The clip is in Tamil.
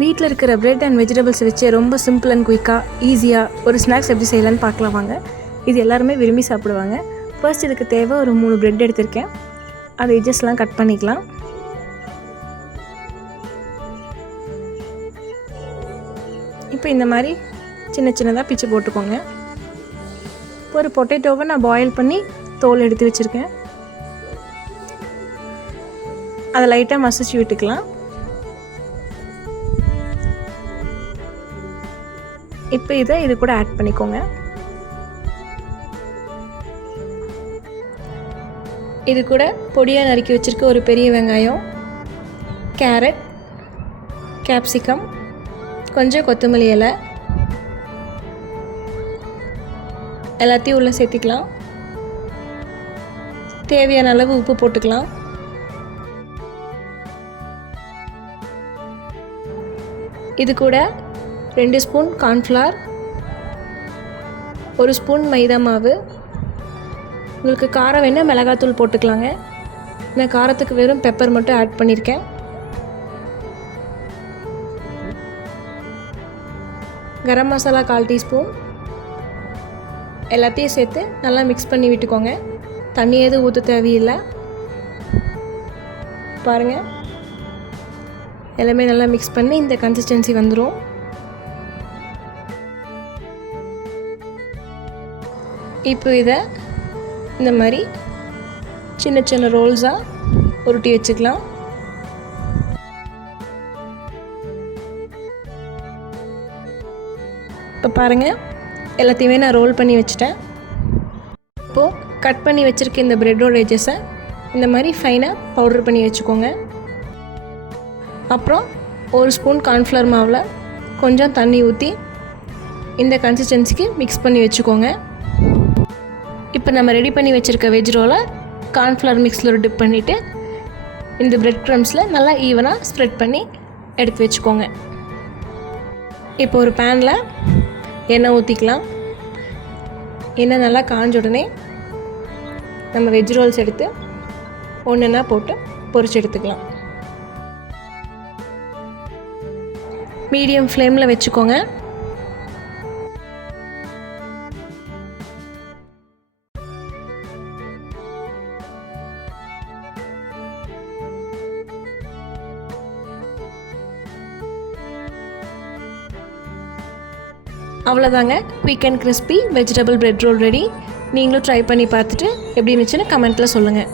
வீட்டில் இருக்கிற பிரெட் அண்ட் வெஜிடபிள்ஸ் வச்சு ரொம்ப சிம்பிள் அண்ட் குயிக்காக ஈஸியாக ஒரு ஸ்நாக்ஸ் எப்படி செய்யலான்னு பார்க்கலாம் வாங்க. இது எல்லாருமே விரும்பி சாப்பிடுவாங்க. ஃபர்ஸ்ட் இதுக்கு தேவை ஒரு 3 பிரெட் எடுத்திருக்கேன். அதை எட்ஜஸ்லாம் கட் பண்ணிக்கலாம். இப்போ இந்த மாதிரி சின்ன சின்னதாக பிச்சு போட்டுக்கோங்க. ஒரு பொட்டேட்டோவை நான் பாயில் பண்ணி தோல் எடுத்து வச்சுருக்கேன். அதை லைட்டாக மசிச்சு விட்டுக்கலாம். இப்போ இது கூட ஆட் பண்ணிக்கோங்க. இது கூட பொடியாக நறுக்கி வச்சுருக்க ஒரு பெரிய வெங்காயம், கேரட், கேப்சிகம், கொஞ்சம் கொத்தமல்லி இலை எல்லாத்தையும் உள்ளே சேர்த்திக்கலாம். தேவையான அளவு உப்பு போட்டுக்கலாம். இது கூட 2 ஸ்பூன் கார்ன்ஃப்ளவர், 1 ஸ்பூன் மைதா மாவு. உங்களுக்கு காரம் வேணால் மிளகாத்தூள் போட்டுக்கலாங்க. நான் காரத்துக்கு வெறும் பெப்பர் மட்டும் ஆட் பண்ணியிருக்கேன். கரம் மசாலா 1/4 டீஸ்பூன். எல்லாத்தையும் சேர்த்து நல்லா மிக்ஸ் பண்ணி விட்டுக்கோங்க. தண்ணி எதுவும் ஊற்ற தேவையில்லை. பாருங்கள், எல்லாமே நல்லா மிக்ஸ் பண்ணி இந்த கன்சிஸ்டன்சி வந்துடும். இப்போ இதை இந்த மாதிரி சின்ன சின்ன ரோல்ஸாக உருட்டி வச்சுக்கலாம். இப்போ பாருங்கள், எல்லாத்தையுமே நான் ரோல் பண்ணி வச்சுட்டேன். இப்போது கட் பண்ணி வச்சுருக்க இந்த ப்ரெட்டோட எட்ஜஸை இந்த மாதிரி ஃபைனாக பவுடர் பண்ணி வச்சுக்கோங்க. அப்புறம் 1 ஸ்பூன் கார்ன்ஃப்ளவர் மாவில் கொஞ்சம் தண்ணி ஊற்றி இந்த கன்சிஸ்டன்சிக்கு மிக்ஸ் பண்ணி வச்சுக்கோங்க. இப்போ நம்ம ரெடி பண்ணி வச்சுருக்க வெஜ் ரோலை கார்ன்ஃப்ளவர் மிக்ஸில் டிப் பண்ணிவிட்டு இந்த பிரெட் க்ரம்ஸில் நல்லா ஈவனாக ஸ்ப்ரெட் பண்ணி எடுத்து வச்சுக்கோங்க. இப்போ ஒரு பேனில் எண்ணெய் ஊற்றிக்கலாம். எண்ணெய் நல்லா காஞ்ச உடனே நம்ம வெஜ் ரோல்ஸ் எடுத்து ஒன்றுன்னா போட்டு பொரிச்சு எடுத்துக்கலாம். மீடியம் ஃப்ளேமில் வச்சுக்கோங்க. அவ்வளோதாங்க, quick and crispy vegetable bread roll ready. நீங்களும் ட்ரை பண்ணி பார்த்துட்டு எப்படி இருந்துச்சுன்னு கமெண்ட்டில் சொல்லுங்கள்.